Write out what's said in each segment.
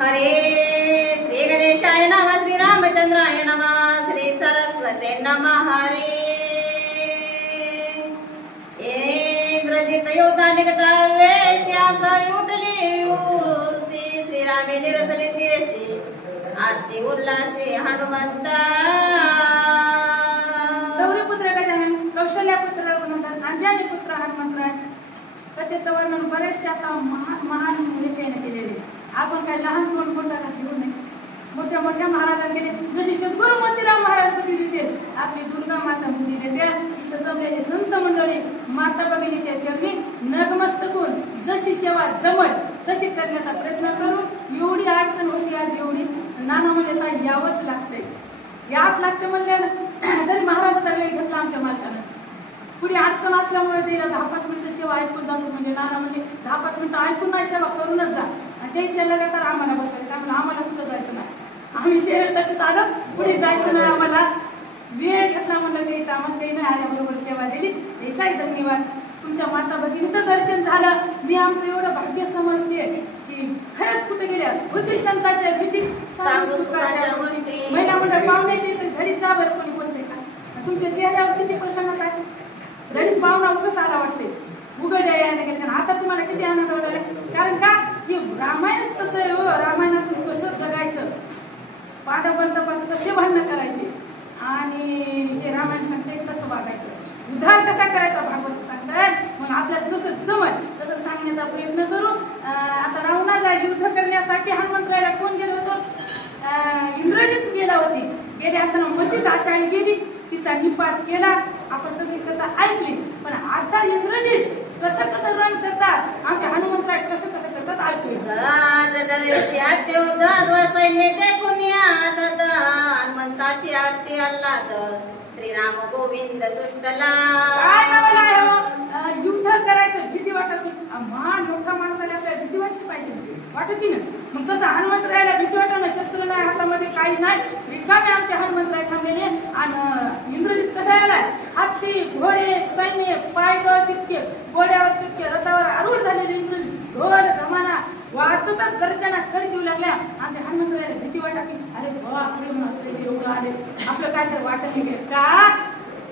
हरे श्री गणेशाय नमः, श्री रामचंद्राय नमः, श्री सरस्वते नमः. हरे इंद्रजित योद्धा निघता वेश्यास उठली उसी, श्रीरामे निरसले दिवसी आरती उल्लासी हनुमंता. गौरीपुत्र गजानन, कौशल्यापुत्र रघुनंदन, अंजनी पुत्र हनुमंतराय. कथेचं वर्णन बरेचशा आता महान नेत्याने केलेले. आपण काय लहान कोण मोठा कसं घेऊ नये. मोठ्या मोठ्या महाराजांनी केले. जशी सद्गुरू मोतीराम महाराज बुद्धी देते, आपली दुर्गा माता बुद्धी देते. इथं जमलेले संत मंडळी माता भगिनीच्या चरणी नतमस्तक होऊन जशी सेवा जमल तशी करण्याचा प्रयत्न करू. एवढी अडचण होती आज, एवढी नाना म्हणजे ताई यावंच लागतंय. याच लागते म्हणले तरी महाराजाचा वेळ घेतला आमच्या मालकानं. पुढे अडचण असल्यामुळे तिला 10-5 मिनिटं सेवा ऐकून जातो. म्हणजे नाना म्हणजे 10-5 मिनिटं ऐकून नाही सेवा करूनच जा. आणि त्याच्या लगातार आम्हाला बसायचं, त्यामुळे आम्हाला कुठं जायचं नाही. आम्ही सेवेसाठीच आलो, पुढे जायचं नाही. आम्हाला वेळ घेतला म्हणलं द्यायचं, आम्हाला काही नाही आल्याबरोबर सेवा दिली. याचाही धन्यवाद. तुमच्या माता भगिनीचं दर्शन झालं. मी आमचं एवढं भाग्य समजते की खरंच कुठे गेल्या बुद्धी संतांच्या भेटी महिला मंडळ पाहुण्याची घरी जा बरं. कोणी बोलते का? तुमच्या चेहऱ्यावर किती प्रसन्नता आहे. घरी पाहुणा उगच आला वाटते, उघड्या यायला गेले. आता तुम्हाला किती आनंद वाटला. कारण का की रामायणच तसं आहे हो. रामायणातून कसं जगायचं, पांडव कसे भांडण करायचे आणि हे रामायण सांगते कसं वागायचं, उद्धार कसा करायचा भागवत सांगतात. मग आपल्याला जसं जमल तसं सांगण्याचा प्रयत्न करू. आता रावणाला युद्ध करण्यासाठी हनुमंतरायला कोण गेलो होतो? इंद्रजित गेला होती. गेले असताना मधीच आषाढी गेली, तिचा निपात केला. आपण सगळी कथा ऐकली. पण आता इंद्रजित कसं कसं रण करतात, आमच्या हनुमंतराय कसं कसं करतात ऐकू. सैन्याचे पुण्या सदा हनुमंताची आरती अल्लाद, श्रीराम गोविंद तुष्टला. काय नावाला युद्ध करायचं भीती वाटत नाही. महान मोठा माणसाला आपल्याला भीती वाटली पाहिजे, वाटत ना. मग कसं हनुमंतरायला भीती वाटत, शस्त्र नाही हातामध्ये, काही नाही. रिकामे आमचे हनुमंतराय थांबलेले. आणि इंद्रजित कसा आलाय, हत्ती घोडे सैन्य पायदळ तितके, घोड्यावर तितके, रथावर आरूढ झालेले इंद्रजित ढोल धमाना वाचतात, गर्जना करी देऊ लागल्या. आमच्या हनुमंतरायला भीती वाटली. अरे आपले एवढं आले, आपलं काय तर वाटत नाही का.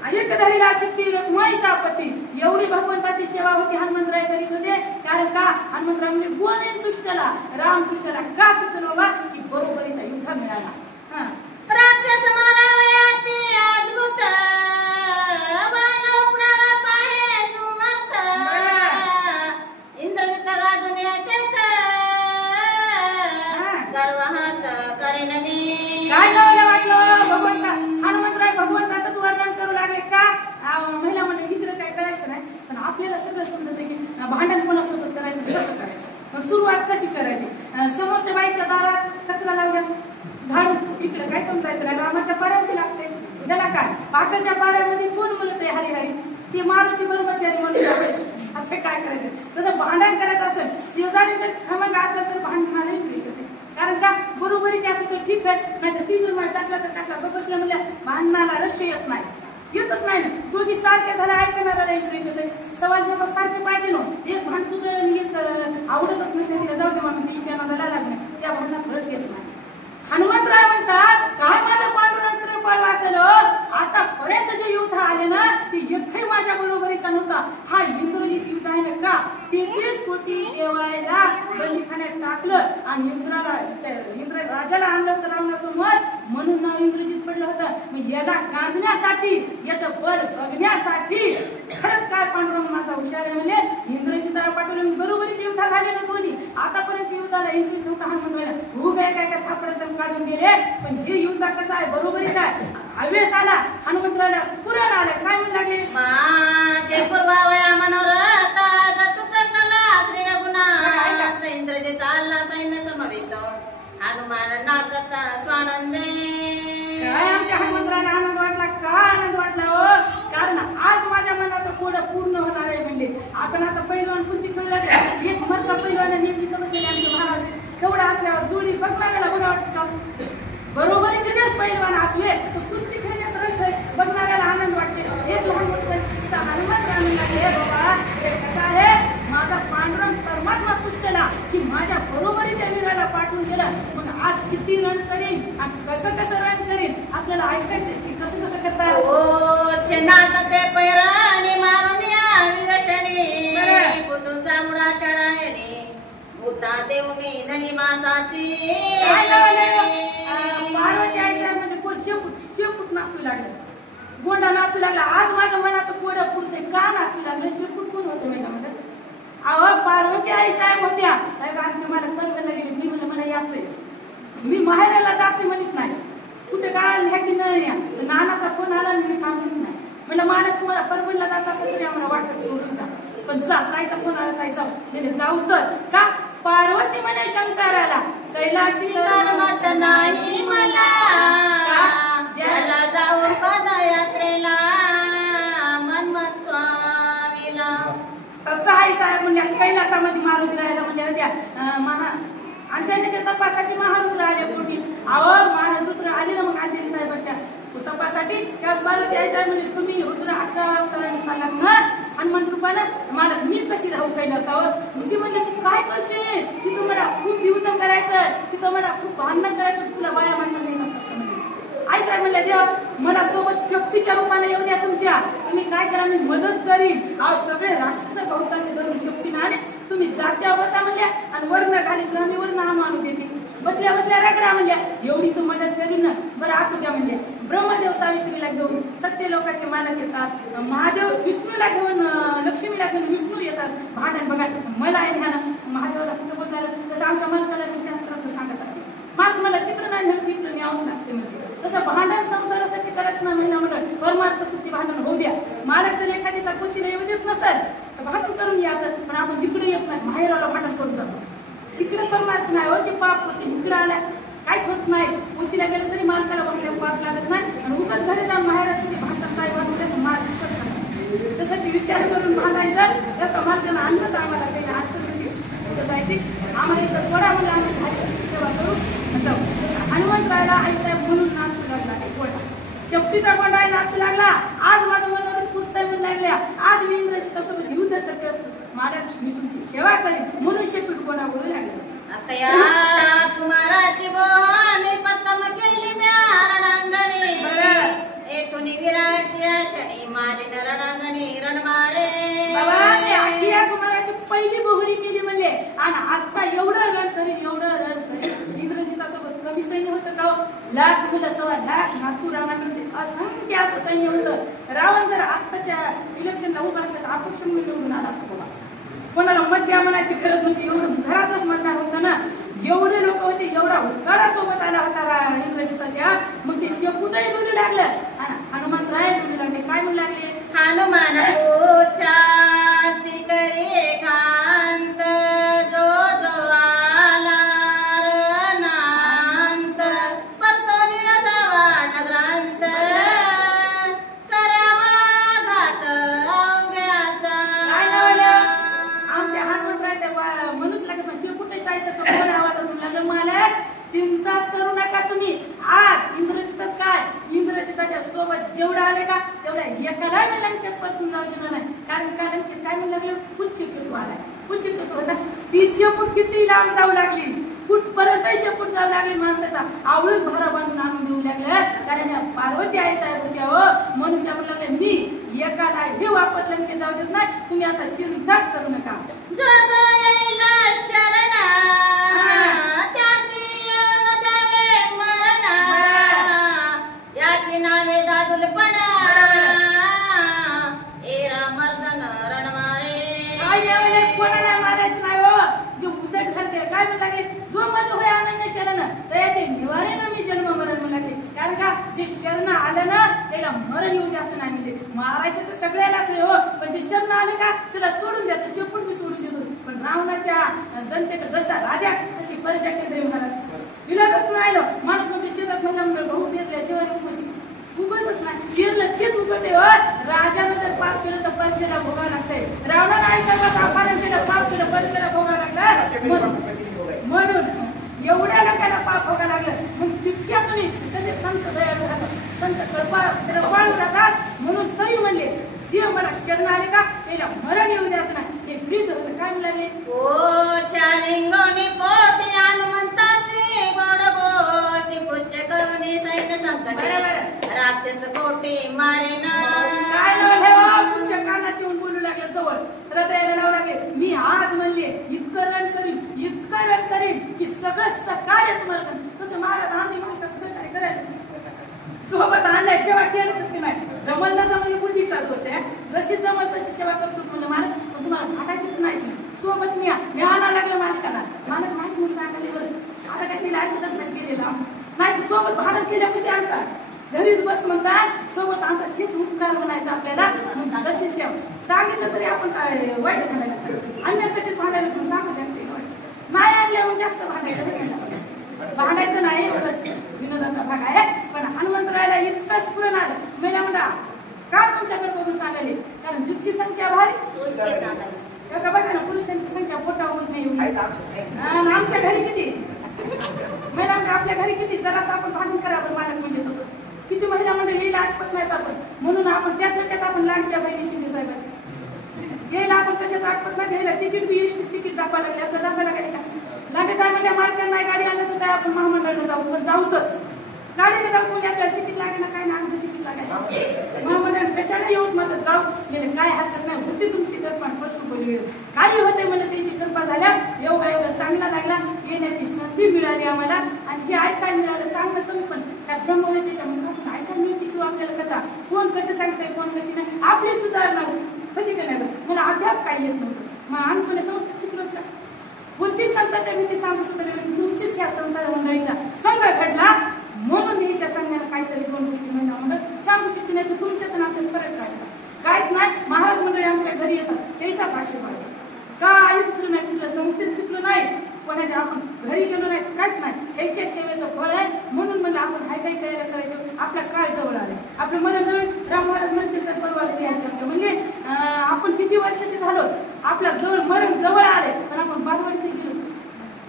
एक धरीला चित्ती रुक्माईचा पती, एवढी भगवंताची सेवा होती हनुमंतराय करीत होते. कारण का हनुमंतराय म्हणजे गोविंद तुष्टला, राम तुष्टला. का तुष्टला बाबा की बरोबरीचा युद्ध मिळाला. राक्षस मारावयाती अद्भुत, मानव प्राण पाहे सुमर्थ, इंद्रजित गाजून येतेत, गर्वहात करेन मी. काय गावाला वाटलं भगवंता हनुमंतराय भगवंताचंच वर्णन करू लागले का. महिला म्हणजे इकडे काय करायचं नाही, पण आपल्याला सगळं समजत की भांडण कोणासोबत करायचं, कसं करायचं, सुरुवात कशी करायची. समोरच्या बाईच्या दारात कचरा लावल्या, झाडू इकडे काय समजायचं नाही. रामाच्या पाऱ्यावरती लागते त्याला काय. पाटाच्या पाऱ्यामध्ये कोण बोलत आहे हरी हरी, ती मारुती बरोबरचारी म्हणून आपले काय करायचं. तसं भांडण करायचं असेल, शेजारीचं खमंग असेल तर भांडणाने इंग्लिश होते. कारण का बरोबरीचे असेल तर ठीक आहे, नाही तर ती जर टाकला तर टाकला. बघसलं म्हणजे भांडणाला रश्य येत नाही, येतच नाही ना. दोघी सारखे झाले ऐकणारा इंटरेस्ट होते. सवाल जवळ सारखे पाहिजे ना. एक भांड तुझं आवडतच नसेल तिला जाऊ दे म्हणून तिच्या नादाला लागणे, त्या भांडणात रस येत नाही. हनुमंतराय म्हणतात काय माझं पांडुरंग कृपाळू असेल, आतापर्यंत जे युद्ध आले ना ते एकही माझ्या बरोबरीचा नव्हता. हा इंद्रजित युद्ध आहे का, 33 कोटी देवायला बंदीखान्यात टाकलं आणि इंद्र राजाला आणलं तर रावणासमोर, म्हणून नाव इंद्रजित पडलं होतं. मग याला गाजण्यासाठी, याचं बल बघण्यासाठी खरंच काय पांडुरंग माझा हुशार आहे. म्हणजे इंद्रजिताला पाठवलं, बरोबरीचे युद्ध झाले ना दोन्ही. आतापर्यंत युद्धाला इंद्रजित नव्हता हनुमंतरायला. हो काय काय काय थापडत काढून गेले. पण हे युद्ध कसं आहे, बरोबरीच आहे. आवेश आला हनुमंतरायला, स्फुरण आलं. काय म्हणू लागले, माझे पूर्वावया मनोरथ तुटला श्री रघुनाथ, इंद्रजित आला सैन्य समवेत, हनुमान नाचत स्वानंदे. काय आमच्या हनुमंतरायला आनंद वाटला, का आनंद वाटला हो. कारण आज माझ्या मनाचं कोडं पूर्ण होणार आहे. म्हणजे आपण आता पैलवान कुस्ती खेळला, एक मधला पैलवान नेमकी बसलेले आमचे महाराज. तेवढा असल्यावर जोडी बघणाऱ्याला बरं वाटतं का. बरोबरीचे जे पैलवान असले तर कुस्ती खेळण्यात रस बघणाऱ्याला आनंद वाटते. एक लहान मोठा हनुमंत आनंद लागले बाबा. हे कसं आहे, माझा पांडुरंग परमात्मा पुष्टला की माझ्या बरोबरीच्या वीराला पाठवून गेलं. किती रण करेल आणि कसं कसं रण करेल आपल्याला ऐकायचं की कसं कसं करतात. ओ चेन्नात ते पैराणी मारून या विरशणी कुतुचा मुळा चढायने उता देऊनी धनी मासाची. पार्वती आईसा म्हणजे कोण शेपूट नाचू लागलं, गोंडा नाचू लागला. आज माझं मनाचं पोडं पुरते का नाचू लागलं? शेपूट कोण होतं महिला म्हणत. अहो पार्वती आई साहेब होत्या. मला कल्पना गेली. मी म्हणलं मला याच मी माहेराला जाते म्हणत नाही. कुठे काय ह्या की नाही या नानाचा फोन आला आणि मी थांबत नाही. म्हणलं मला तुम्हाला परभणीला जायचं असेल तरी आम्हाला वाटत सोडून जा, पण जा. ताईचा फोन आला ताई जाऊ. म्हणजे जाऊ तर का पार्वती म्हणे शंकराला कैलाशी कर्मत नाही मला ज्याला जाऊ पदयात्रेला मनमत स्वामीला. तसं आई साहेब म्हणजे कैलासामध्ये मारुती राहायला म्हणजे होत्या अंजनीच्या तपासाठी महारुद्र आले पोटी. अहो महारुद्र आले ना मग अंजनी साहेबांच्या तपासाठी. त्याच पार्वती आई साहेब म्हणजे तुम्ही रुद्र 18 अवतारांनी सांगा ना हनुमंत रूपानं मला मी कशी राहू कैलासावर. तुझी म्हणलं की काय करशील तिथं मला खूप युद्ध करायचं, तिथं मला खूप भांडण करायचं, तुला बाया माणसं नाही असतात. आई साहेब म्हणलं देवा मला सोबत शक्तीच्या रूपाने येऊ द्या तुमच्या. तुम्ही काय करा मी मदत करीन. अहो सगळे राक्षस बहुतांचे धरून शक्तीने आणि तुम्ही जात्या बसा म्हणल्या आणि वर्ण खाली आम्ही वर्ण हा माणूस देते. बसल्या बसल्या रगडा म्हणल्या एवढी तू मदत करीन ना बरं असू द्या म्हणल्या. ब्रह्मदेव सावित्रीला घेऊन सत्य लोकांचे मालक येतात. महादेव विष्णूला घेऊन लक्ष्मीला घेऊन विष्णू येतात. भांडण बघा मला आहे ध्यान महादेवाला कुठं बोलतायला तसं आमच्या मालकाला मी शास्त्रात सांगत असते. मात मला तिकडं नाही नव्हती तिकडं मी आवडून लागते म्हणजे तसं भांडण संसारासाठी करत ना महिना म्हणत परमार्थ सुद्धी भांडण होऊ द्या. मालक जर एखादीचा कोणतीला येऊ देत नसेल तर भांडण करून यायचं. पण आपण जिकडे येत नाही माहेराला भांडण करून जातो. तिकडे परमार्थ नाही होती पाप होती इकडे आल्या काहीच होत नाही. कोणतीला गेलं तरी मालकाला बघल्या पाप लागत नाही आणि उगाच घरी जाऊन माहेरासाठी भांडतात काय वाटलं मार्ग तसं ती विचार करून भांडायचं. तर मालकाला आणलं तर आम्हाला काही अडचण जायची. आम्हाला इथं सोडा म्हणजे आम्ही सेवा करू जाऊ. हनुमंतरायला आईसाहेब म्हणून नाचू लागला. एक गोंडा शक्तीचा गोंडा नाचू लागला. आज माझं मनोरथ फुटतंय म्हणू लागल्या. आज मी इंग्रजी तसं युद्ध करते मला मी तुमची सेवा करेन म्हणून शेपूट गोंडा बोलू लागला. आता या कुमाराची बोहाने पतम केली म्या रणांगणी येथून विराची आशणी माझी रणांगणी रण मारे. या कुमाराची पहिली बोहरी केली म्हणजे आणि आता एवढं रण करेल एवढं रण करेल. इंग्रजीसोबत कमी सैन्य होतं का लाख मुलं 1.25 लाख नागपूर रावणाकडे असंख्य असं सैन्य होतं. रावण जर आत्ताच्या इलेक्शनला उभा असला तर अपक्ष म्हणून निवडून आला असतो. कोणाला मत द्या म्हणायची गरज नव्हती. एवढं घरातच मतदार होतं ना. एवढे लोक होते एवढा हुक्कारा सोबत आला होता इंग्रजीचा. मग ते शेपूटही बोलू लागलं आणि हनुमंतराय बोलू लागले. काय म्हणू लागले हनुमान शिकरी एकांत जो जो आला रणांत परतोनी न जावा नगरांत करावा घात अवघ्याचा. आमच्या हनुमंतराय म्हणूच लागत शेपूटही जायचं कोण आवाजातून लागलं मला चिंताच करू नका तुम्ही. आज इंग्रजीतच काय इंग्रजीच्या सोबत जेवढं आले का तेवढ्या एकाला मी लंकेत परतून जाऊ देणार नाही. कारण काय म्हणू लागलं कुच्चिकेतू आलाय. कुच्चिकेतू होता ती शेपूट किती लांब जाऊ लागली कुठपर्यंत शेपूट जाऊ लागली माणसाचा आवडून भरा बांधून आणून देऊ लागलं. कारण या पार्वती आई साहेब होत्या हो म्हणून त्या म्हणू लागल्या मी एकाला हे वापस लंकेत जाऊ देत नाही. तुम्ही आता चिंताच करू नका. कोणाला मारायचं नाही हो. जे उदट ठरते काय म्हणू लागले जो माझं होय अनन्य शरण त्याचे निवारण मी जन्म मरण म्हणू लागले. कारण का जे शरण आलं ना त्याला मरण येऊ द्यायचं नाही. म्हणजे मारायचं तर सगळ्यालाच आहे हो. पण जे शरण आले का त्याला सोडून द्यायचं. शेपूट मी सोडून देतो. पण रावणाच्या जनतेला जसा राजा तशी परिचय केंद्र होणार विलासच नाही. माणूस म्हणजे शेतात म्हणलं भाऊ पेरल्या जेव्हा उगतच नाही पेरलं तेच उगवते हो. राजानं जर पाप केलं तर परिचयला भोगावं लागतंय. रावणाला आई साहेबांना अपहरण केलं पाप केलं परिचयला भोगावं लागलं. म्हणून एवढ्या लोकांना पाप भोगावं लागलं. मग तितक्या तुम्ही तसे संत दयाळू राहतात संत कृपाळू राहतात. म्हणून तरी म्हणले सिंह मला शरण आले का त्याला मरण येऊ द्यायचं नाही. ते वृद्ध होतं काय म्हणाले ओ चालिंगोनी पोटी हनुमंताची गोड करेन की सगळं कार्य तुम्हाला करेन. तसं महाराज आम्ही म्हणतात सहकार्य करायचं सोबत आणल्याशिवाय केलं तर नाही. जमल ना जमल बुद्धीचा दोष आहे. जशी जमल तशी सेवा करतो म्हणलं महाराज, पण तुम्हाला भाटायचीच नाही. सोबत मी आणायला लागलं माणसाला, मला माहिती नाही सांगायला बरं आता काय तिला ऐकतच नाही गेलेला नाही. सोबत भाडं केल्या कशी आणतात, घरीच बस म्हणतात, सोबत आणतात. हेच उपकार म्हणायचं आपल्याला. जशी सेवा सांगितलं तरी आपण काय वाईट म्हणायचं, आणण्यासाठीच भांडायला पण सांगत नाही. आणल्यावर जास्त भांडायचं नाही. विनोदाचा भाग आहे. पण हनुमंतरायला इतकंच पुरण आलं. महिला म्हणा का तुमच्याकडे बघून सांगायले, कारण जिसकी संख्या भारी का बघा ना, पुरुषांची संख्या पोटावर नाही. आमच्या घरी किती महिला म्हणजे आपल्या घरी किती जरासं आपण भांडण करावं मालक म्हणजे तसं किती महिला म्हणजे येईल आठपत नाही आपण. म्हणून आपण त्यातल्या त्यात आपण लांडच्या बहिणी शिंदे साहेबाची येईल आपण तशाच आठपत नाही. घ्यायला तिकीट बी तिकीट दाखवा लागले. आपलं दाखवायला काय का लांडेदार म्हणजे मालकांना नाही गाडी आणलं तर काय आपण महामंडळाला जाऊ, पण जाऊतच. गाडीला जाऊ म्हणजे आपल्याला तिकीट लागेल ना, काय ना आमचं तिकीट लागायचं महामंडळ कशाला येऊन मला जाऊ गेले काय हरकत नाही. होती तुमची कल्पना पशु बोलली काही होते म्हणजे त्याची कृपा झाल्या. एवढा चांगला लागला, येण्याची संधी मिळाली आम्हाला. आणि हे ऐकायला मिळालं सांगता तुम्ही पण त्या ब्रह्मवेदीच्या म्हणून ऐकायला मिळते किंवा आपल्याला कथा कोण कसं सांगताय कोण कशी नाही. आपली सुधारणा कधी काय नाही. मला अद्याप काही येत नव्हतं. मग आम्ही पण संस्कृत शिकलो का कोणतीच संतांच्या भीती सांगू शकत तुमचीच ह्या संतांच्या मंडळीचा संघ घडला म्हणून ह्याच्या संघाला काहीतरी दोन गोष्टी महिना म्हणत सांगू शकते नाही. तर तुमच्यात आपल्याला फरक काढला काहीच नाही. महाराज मंडळी आमच्या घरी येतात त्याचाच आशीर्वाद काही शिकलो नाही, कुठलं संस्थेत शिकलो नाही, कोणाच्या आपण घरी गेलो नाही, काहीच नाही. ह्याच्या सेवेचं फळ आहे. म्हणून म्हणजे आपण हाय काय करायला करायचं. आपला काळ जवळ आलाय, आपल्या मनाजवळ राम महाराज म्हणतील तर परवाला म्हणजे आपण किती वर्षाचे झालो, आपल्या जवळ मरण जवळ आले, पण आपण बालवाडीचे गेलो.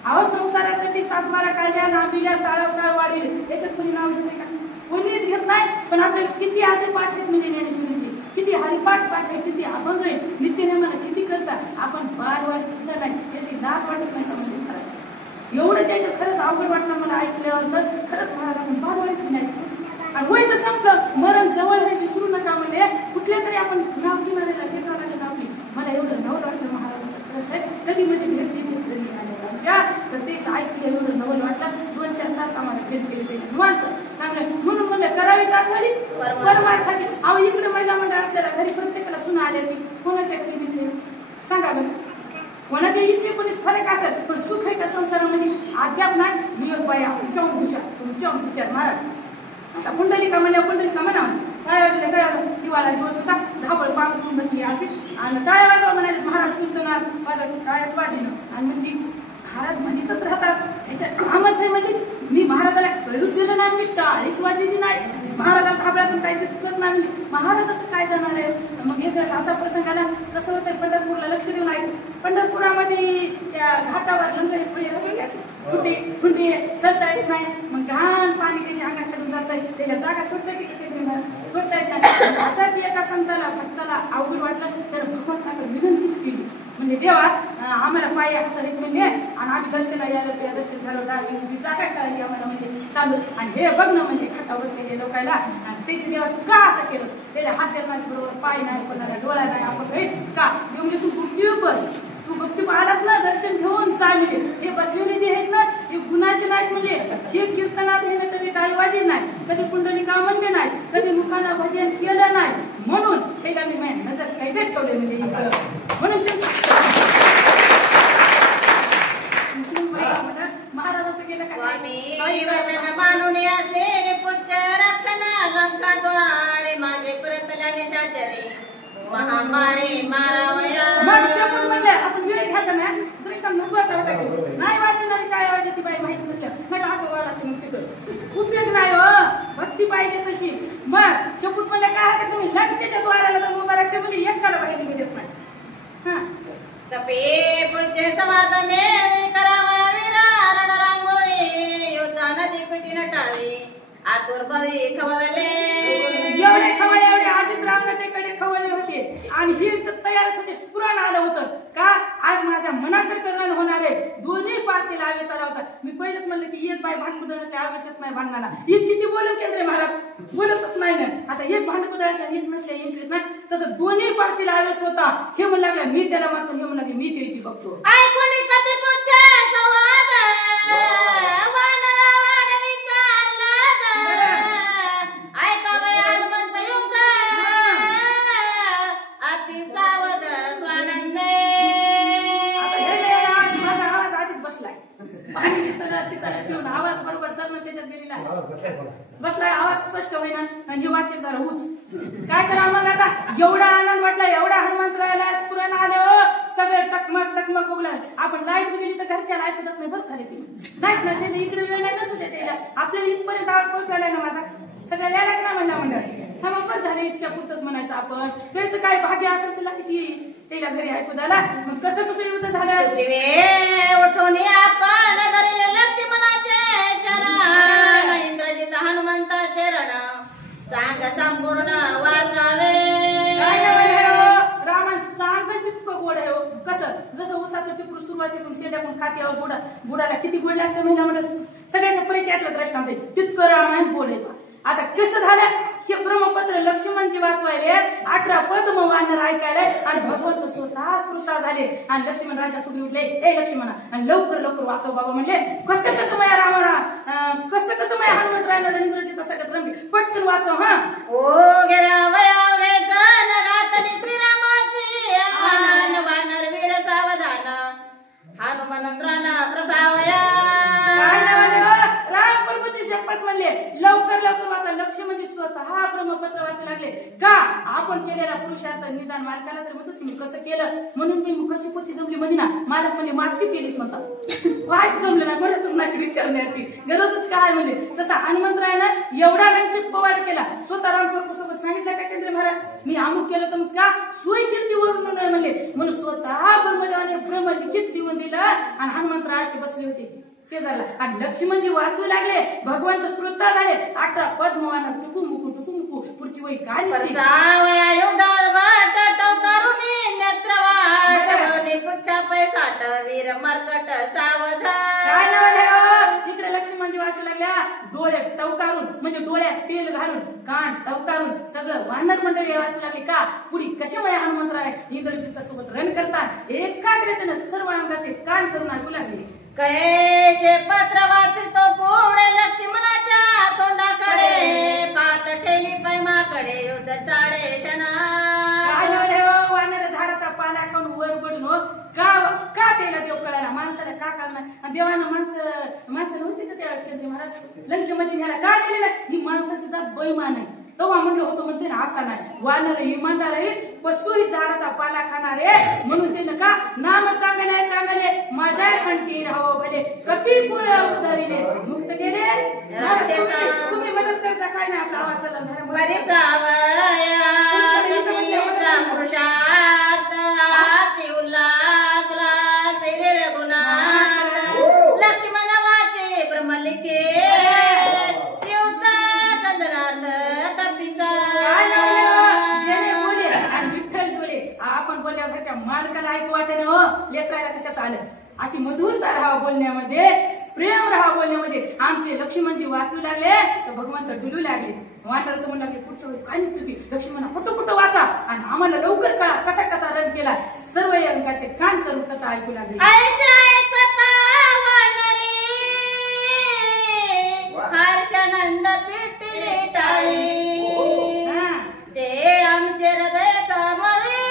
अहो संसारासाठी 7 बारा काढल्या, नांबिल्या, ताळाव वाढले, याच्यात कोणी नाव घेते का? कोणीच घेत नाही. पण आपल्याला किती आधी पाठ आहेत म्हणजे ज्ञानेश्वरीचे, किती हरिपाठ पाठ आहे, किती अभंग आहे, नित्यनेमाला किती करतात. आपण बालवाडी सुद्धा नाही, याची लाज वाटत नाही का म्हणजे करायचं. एवढं त्याचं खरंच अवघड वाटलं मला ऐकल्यावर. खरंच म्हणाला आपण बालवाडीत नाही. आणि होय तर संपलं मरण जवळ आहे, विसरू नका. म्हणजे कुठल्या तरी आपण नाव किनाऱ्याला घेतला नावली. मला एवढं नवल वाटलं महाराजांचं खरंच आहे. कधी मध्ये भेट दिली तर तेच ऐकलं एवढं नवल वाटलं. 2-4 तास आम्हाला भेट दिली निवांत चांगलं. म्हणून मध्ये करावी तातडी परमार्थाची. अहो इकडे महिला मंडळ असलेला घरी प्रत्येकाला सुना आल्या की कोणाच्या घरी म्हणजे सांगा बरं कोणाच्या 20-19 फरक असेल, पण सुख आहे का संसारामध्ये अद्याप नाही. नियोग बाया उच्चावून हुशार तुमच्याहून विचार महाराज. आता पुंडलिका म्हणा टाळ्या टाळ्या शिवाला दिवस होता, धावळ पांघरून बसली अशी आणि टाळ्या वाजवा म्हणाले महाराज कीर्तनात टाळ्याच वाजीनं आणि म्हणजे महाराज म्हणतच राहतात. ह्याच्यात कामच आहे म्हणजे मी महाराजाला कळूच दिलं नाही, मी टाळीच वाजली नाही, महाराजाला थांबल्यातून काही दिसत नाही, महाराजाचं काय जाणार आहे. मग एक असा प्रसंग आला. कसं होतं पंढरपूरला लक्ष देऊन ऐक. पंढरपुरामध्ये त्या घाटावर लंगरी फुले छोटी फुंडी चलता येत नाही. मग घाण पाणी त्याच्या अंगाकडून जात आहे, त्याच्या जागा सोडता की सोडता येत नाही. असाच एका संताला भक्ताला अवघड वाटलं तर भगवंताकडे विनंतीच केली. म्हणजे देवा आम्हाला पायी हातात एक म्हणले आणि आम्ही दर्शनाला यायला त्या दर्शन झालं जागा कळाली आम्हाला म्हणजे चालू. आणि हे बघणं म्हणजे खाटावर बसलेले लोकायला आणि त्याची देवा तू का असं केलं. त्याला हात देत नाही बरोबर, पाय नाही कोणाला, डोळा नाही, आपण का देव म्हणजे तू गुपचूप बस. तू गुपचूप आलास ना दर्शन घेऊन चालले. हे बसलेले जे आहेत ना हे गुणाचे नाहीत. म्हणजे हे कीर्तनात हे कधी टाळीवाजी नाही, कधी पुंडलिका म्हणले नाही, कधी मुखाला भजन केलं नाही. म्हणून त्याला मी नजर कैदेत ठेवले. म्हणजे म्हणून महाराजांचं गेलं स्वामी वचन मानून असे पुच्छ रक्षण लंका द्वारे माझे परतल्या निशाचरे महामारी मारावया. शपथ म्हणले आपण वेळ घ्यायचा नाही नाही वाचणारी काय वाजते ती बाई माहिती नसल्या मला असं वाटतं. मग तिथं उपयोग नाही हो, भक्ती पाहिजे तशी. मग शपथ म्हणले काय का तुम्ही लंकेच्या द्वाराला तर उभा राहते म्हणजे एकटाला बाहेर निघत नाही. हा तपे पुच्छ समाज मेरे करावया विरा रणरांगोळी युद्धा नदी पिटी नटावी आतुर बळी खवळले. एवढे खवळे एवढे आधीच रावणाच्या कडे खवळले होते आणि ही तयारच होते. स्फुरण आलं होतं का आज माझ्या मनासारखं रण होणार आहे. दोन्ही पार्टीला आवेश आला होता. मी पहिलेच म्हणलं की एक बाई भांडकुदळाची आवश्यक नाही भांडणाला. एक किती बोलून केंद्रे महाराज बोलतच नाही ना. आता एक भांडकुदळाच्या नीट म्हटलं इंटरेस्ट नाही. तसं दोन्ही पार्टीला आवेश होता. हे म्हणू लागलं मी त्याला मागतो, हे म्हणू लागले मी त्याची बघतो. ऐकून कपी पुच्छ संवाद तिथं ठेवून आवाज बरोबर चालणं त्याच्यात गेलेला बसलाय आवाज स्पष्ट होईना आणि हे वाचेल जरा उच काय करा मग आता एवढा आनंद वाटला एवढा हनुमंतरायाला स्फुरण आले हो सगळे टकमक उगला आपण लाईट गेली तर घरच्या लाईट जात नाही बरं झाले ते नाहीत ना ते इकडे वेळ नाही नसू दे त्याला आपल्याला इथपर्यंत आवाज पोहोचलाय ना माझा सगळ्या यायला ना म्हणलं हा मग बस झाले इतक्या पुरतच म्हणायचं आपण त्याचं काय भाग्य असेल तुला किती त्याला घरी ऐकू झाला मग कसं युद्ध झालं उठून आपण घरी लक्ष्मणाचे चरण इंद्रजित हनुमंताचे रण सांग संपूर्ण वाचावे रामायण सांग तितकं गोड आहे कसं जसं उसाचं टिपरू सुरुवातीतून शेड्यातून खात्यावर बुडाला किती गोड लागतं महिन्यामध्ये सगळ्याचा परिचयातलं द्रष्टांत तितकं रामायण बोलायचं आता कसं झालं हे ब्रह्मपत्र लक्ष्मणजी वाचवायले 18 पद्म वानर ऐकायला आणि भगवंत स्वतः श्रोता झाले आणि लक्ष्मण राजा सुधी उठले ए लक्ष्मणा आणि लवकर वाचव बाबा म्हणले कसं माया रामाला कसं माया हनुमंतरायला इंद्रजित सगळ्यात रंगी पटकन वाचव हा ओ गेला वया घेतन घातली श्रीरामाची वानर वीर सावधान हनुमंत्राना प्रसावया राम प्रभूची शपथ म्हणले लवकर वाचा लक्ष्मणजी स्वतः ब्रह्मपत्र वाचू लागले का आपण केलेला पुरुषार्थ निदान मालकाला तर म्हणतो तुम्ही कसं केलं म्हणून मी कशी पोती जमली म्हणे ना मालक म्हणजे मागती केलीच म्हणतात वाईट जमलं ना गरजच नाही विचारण्याची गरजच काय म्हणजे तसा हनुमंतरायानं एवढा रंगीत पवाड केला स्वतः राम प्रभू सोबत सांगितलं का केंद्र महाराज मी अमुक केलं तर मग का सोय कीर्तीवरून म्हणले म्हणून स्वतः ब्रह्मदेवाने ब्रह्मलिखित देऊन दिलं आणि हनुमंतराय अशी बसली होती शेजारला आणि लक्ष्मणजी वाचू लागले भगवंत श्रोता झाले 18 पद्मवाना टुकू मुकू पुढची वही काय वीर मरकट सावधान तिकडे लक्ष्मणजी वाचू लागल्या डोळे टवकारून म्हणजे डोळ्यात तेल घालून कान टवकारून सगळं वानर मंडळी वाचू लागली का पुढी कशामुळे हनुमंतराय इंद्रजितासोबत रण करतात एकाग्रतेनं सर्व अंगाचे कान करून ऐकू लागले कैसे पत्र वाचतो पुढे लक्ष्मणाच्या तोंडाकडे पात ठेली पैमाकडे युद्ध चाडे क्षणा वानर झाडाचा पाला खाऊन वर पडून का त्याला देव कळायला माणसाला का कळणार देवानं माणसं नव्हती का त्यावेळेस केंद्र महाराज लंकेमध्ये घ्यायला का गेलेला ही माणसाची जात बैमान आहे तेव्हा म्हणलं होतं म्हणते ना आता नाही वानर इमानदार आहे पशु ही झाडाचा पाला खाणारे म्हणून ते का नाम चांगले माझ्या खंडी राहो भले कपी कुळ उतरिले मुक्त केले तुम्ही मदत करता काय नाही आपला आवाज चला पुरुषार्थ अति उल्लासला शरीर गुणात लक्ष्मण वाचे ब्रह्मलिखे आपण बोलल्या घरच्या मालकाला ऐकू वाटे ना हो लेकरायला कशाचं आलं अशी मधुरता राहा बोलण्यामध्ये प्रेम राहा बोलण्यामध्ये आमचे लक्ष्मणजी वाचू लागले तर भगवंत डुलू लागले वाटलं तर म्हणलं की पुढच्या वेळेस काय निघतो की लक्ष्मणा फटोफट वाचा आणि आम्हाला लवकर कळा कसा रन केला सर्व अंगाचे कान करून कथा ऐकू लागले हर्षानंद पेटले टाळी ते आमचे हृदय कमळे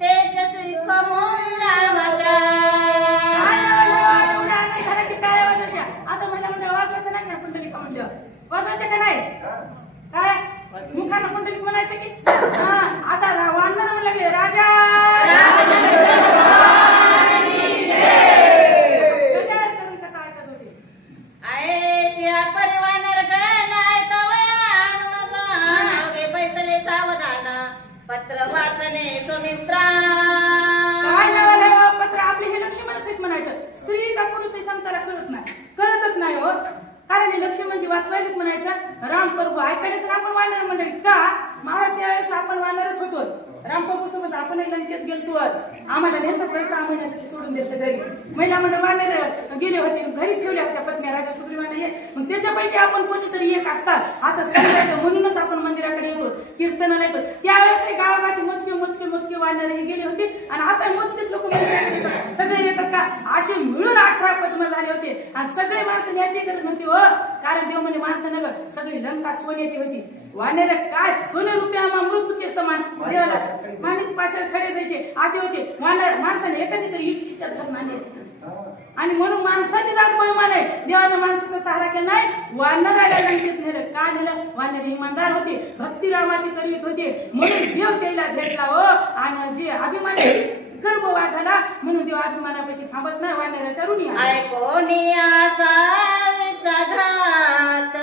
तेजस्वी कमोल रामाच्या एवढा आनंद झाला की काय वाजवायच्या आता म्हणलं वाजवायचं नाही ना कुंडलिका म्हणजे वाजवायचं का नाही काय मुखानं कुंडलिक म्हणायचं की असा वाजणार म्हणलं लागले राजा पत्र वाचणे सुमित्रा काय नाव पत्र आपले हे लक्ष्मणच आहेत म्हणायचं स्त्री का पुरुष हे सांगताना कळतच नाही हो कारण हे लक्ष्मणजी वाचवायला म्हणायचं राम प्रभू ऐकायला तर आपण वानर म्हणजे का महाराज त्यावेळेस आपण वानरच होतो राम प्रभू सोबत आपणही लंकेत गेलतो आम्हाला नेमका पैसा महिन्यासाठी सोडून दिलं घरी महिला मंडळ वानर गेले होते घरीच ठेवल्या होत्या पत्न्या राजा सुग्रीवाने ये मग त्याच्यापैकी आपण कोणीतरी एक असतात असं सांगायचं म्हणूनच आपण मंदिराकडे येतो कीर्तनाला येतो त्यावेळेस गावागाचे मोजके वानर हे गेले होते आणि आता मोजकेच लोक सगळे येतात का असे मिळून 18 पद्म झाले होते आणि सगळे माणसं याची गरज नव्हती हो कारण देव म्हणजे माणसं नगर सगळी लंका सोन्याची होती वानर काय सोने रुपये आम्हा मृत्यू के समान देवाला माणूस पाशाला खडे जायचे असे होते वानर माणसाने एखादी तरी इटकीच्या घरात मांडले आणि म्हणून माणसाची जात महिमान आहे. देवानं माणसाचा सहारा केला नाही, वानराला लंकेत नेलं. का नेलं? वानर इमानदार होते, भक्ती रामाची करीत होते, म्हणून देव त्याला भेटला हो. आणि जे अभिमान गर्भवास झाला म्हणून देव अभिमानापाशी थांबत नाही, वानराच्या ऋणी आहे. घात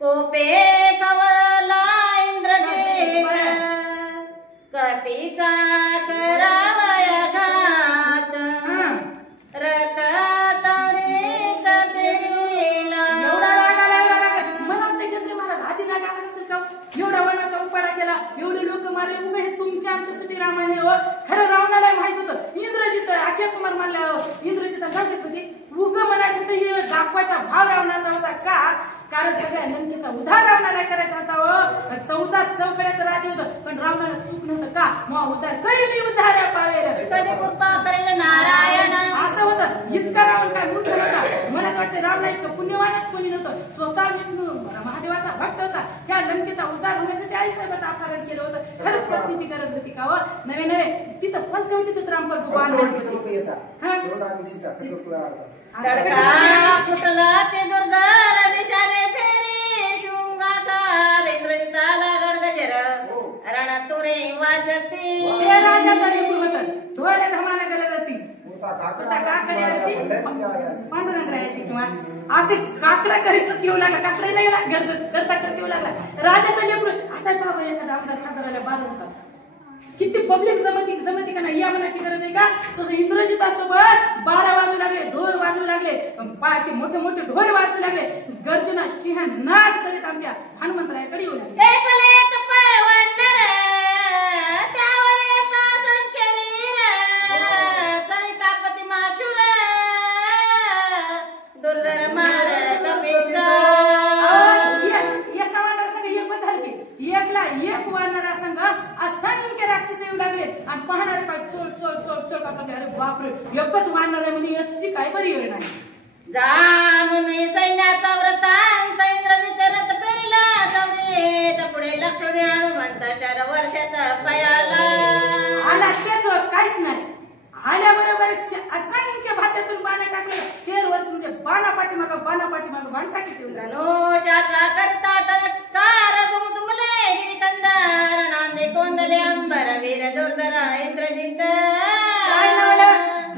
कोपे कवला इंद्रजित कपीचा करावया घात रथ तरी कपिला. एवढा राग आला. मला वाटतं चंद्र महाराज आधी राग आला नसेल का? एवढा वनाचा उपाडा केला, एवढे लोक मारले, उभे हे तुमच्या आमच्यासाठी रामाने हो. खरं रावणाला माहित होतं इंद्रजित अक्षय कुमार मारल्या इंद्रजित लंकेत होती. उग म्हणायचं तर हे दाखवायचा भाव रावणाचा होता का? कारण सगळ्या लंकेचा उद्धार रावणाला करायचा होता हो. 14 चौकड्याचं राज्य होतं, पण रावणाला सुख नव्हतं का? मग उद्धार कधी मी उद्धार पावेल, कधी कृपा करेल नारायण. असं होतं. इतका रावण काय मूर्ख होता? मला वाटतं रावणा इतकं पुण्यवानच कोणी नव्हतं. स्वतः महादेवाचा भक्त होता. त्या लंकेचा उद्धार होण्यासाठी आईसाहेबाचं अपहरण केलं होतं. खरंच पत्नीची गरज होती का हो? नवे तिथं पंचवटीतच रामप्रभू तडका फुटला ते दुर्धर निशाने फेरी शृंगाकार इंद्रजिताला गडगजर रणतुरे वाजती. राजाचा निपुण होतं, डोळे धमाना करत जाती. काकडे असती पांडुरंगरायाची किंवा असे काकडा करीतच येऊ लागला. काकडा नाही करता करता येऊ लागला. राजाचा निपुण. आता बाबा एखादा आमदार खासदाराला बांधून होता, किती पब्लिक जमती का नाही या मनाची गरज आहे का? तसं इंद्रजितासोबत 12 वाजू लागले, ढोल वाजू लागले, मोठे मोठे ढोल वाजू लागले. गर्जना सिंहनाद करीत आमच्या हनुमंतरायाकडे येऊ लागले. एक वानरा संघ असंख्य राक्षस येऊ लागले आणि पाहणारे काय चोल चोल चोल चोल आपले. अरे बापरे, एकच वानर आहे म्हणजे याची काय बरी वेळ नाही. जाणून सैन्याचा व्रतांत इंद्रजित रथ पेरला जवळे पुढे लक्ष्मी हनुमंत शर वर्षाचा पयाला आला. तेच काहीच नाही. आल्याबरोबर असंख्य भात्यातून बाण टाकले. शेर वर्ष म्हणजे बाणा पाठीमाग बाण टाकी ठेवला. धनुष्याचा करता टलकार दुमदुमले गिरिकंदर नांदे कोंदले अंबर वीर दुर्धर इंद्रजित.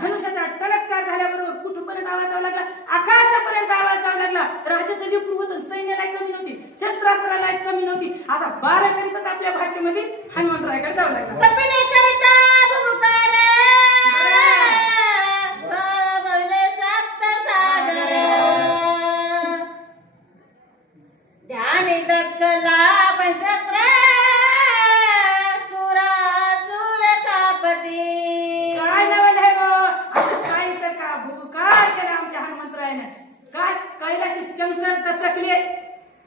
धनुष्याचा टळकार झाल्याबरोबर कुठपर्यंत आवाज यावं लागला? आकाशापर्यंत आवाज यावं लागला. राजाचं लेकरू होतं, सैन्याला कमी नव्हती, शस्त्रास्त्राला कमी नव्हती. असा 12 करीतच आपल्या भाषेमध्ये हनुमंतरायाकडे जावं लागला. कपिने करिता भूकार भवले सप्त सागर ध्यानी दचकला पंचत्र सुरा सुर कापती. काय लावलं आहे गो? काय सका भूकार केला आमच्या हनुमंतरायाने. काय कैलाशी शंकर दचकले,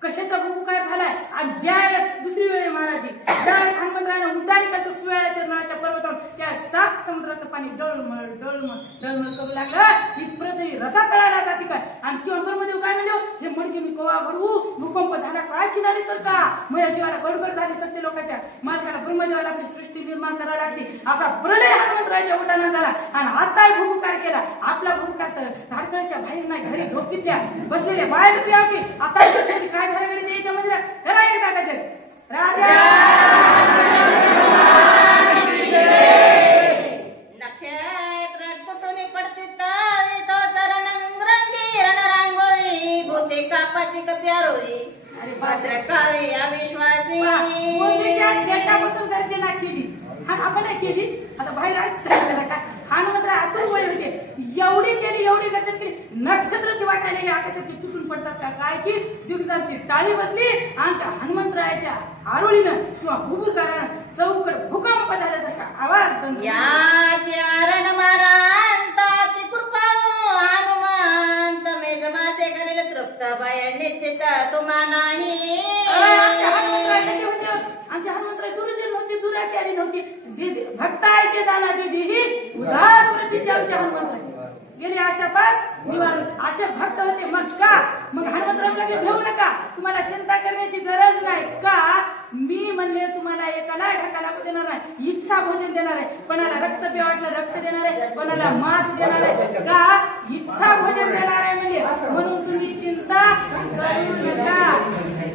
कशाचा भूकार झालाय. आणि ज्यावेळेस दुसरी वेळ महाराजी ज्यावेळेस हनुमंतरायाने उड्डाण करतो सुवळ्याच्या नाच्या पर्वतावर, त्या 7 समुद्राचं पाणी डळमळ डळमळ डळमळ करू लागलं. इथपर्यंत रसा तळाला जाती काय. आणि चोंबरमध्ये काय मिळलो हे म्हणजे मी कोवा घडवू. भूकंप झाला काय किनारी सरका. माझ्या जीवाला गडगड झाली सत्य लोकांच्या. माझ्याला ब्रह्मदेवाला आपली सृष्टी निर्माण करायला लागली. असा प्रलय हनुमंतरायाच्या उड्डाणात झाला. आणि आताही भूकार केला. आपला भूकार तर धाडकळच्या बाहेर नाही, घरी झोपीतल्या बसलेल्या बाहेर पियावती. आता काय झालं वेळी द्यायच्या मंदिरात घराकडे टाकायचे. राजा नक्षत्र तुटून पडते तो चरण रंगी रणरांगोळी भूते कापाती कप्यारोळी भद्रकाळी अविश्वासी. गेटापासून गर्जना केली आणि आपण केली. आता बाहेर हनुमंतराय आतून वळी होते. एवढी गर्जना केली. नक्षत्राची वाटायला आकाशातली तुटून पडतात का काय की दिवसांची टाळी बसली. आमच्या हनुमंतरायाच्या आरोळीनं किंवा भूभुकारानं चौकड भूकंप झाल्यासारखा आवाज. याचे आरण मारांता ती कृपाळू हनुमंत मेघमासे करेल तृप्त भय निश्चित तुम्हा नाही. आमच्या हनुमंतराय दुर्जन नव्हती, दुराचारी नव्हती, भक्तायशे झाला दिदी उदास वृत्तीची आमच्या हनुमंतराय गेली. आशापास निवार असे भक्त होते. मग हनुमंतरावला घेऊ नका, तुम्हाला चिंता करण्याची गरज नाही का. मी म्हणले तुम्हाला एकाला ढकाला देणार नाही, इच्छा भोजन देणार आहे. कोणाला रक्त वाटलं रक्त देणार आहे, कोणाला मांस देणार आहे का इच्छा भोजन देणार आहे म्हणजे. म्हणून तुम्ही चिंता करू नका.